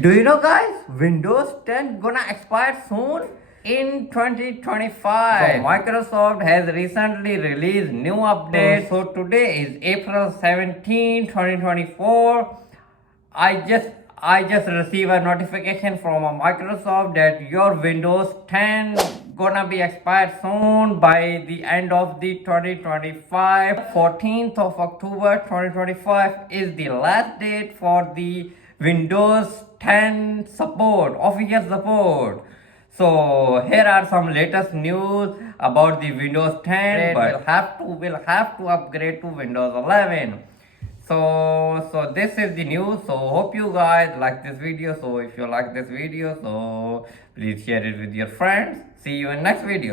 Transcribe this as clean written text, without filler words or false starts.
Do you know, guys, Windows 10 gonna expire soon in 2025. So Microsoft has recently released new updates. So today is April 17, 2024. I just I just received a notification from Microsoft that your Windows 10 gonna be expired soon by the end of the 2025. 14th of October 2025 is the last date for the Windows 10 support, official support. So here are some latest news about the Windows 10, but we'll have to upgrade to Windows 11. So this is the news. So hope you guys like this video. So if you like this video, so please share it with your friends. See you in next video.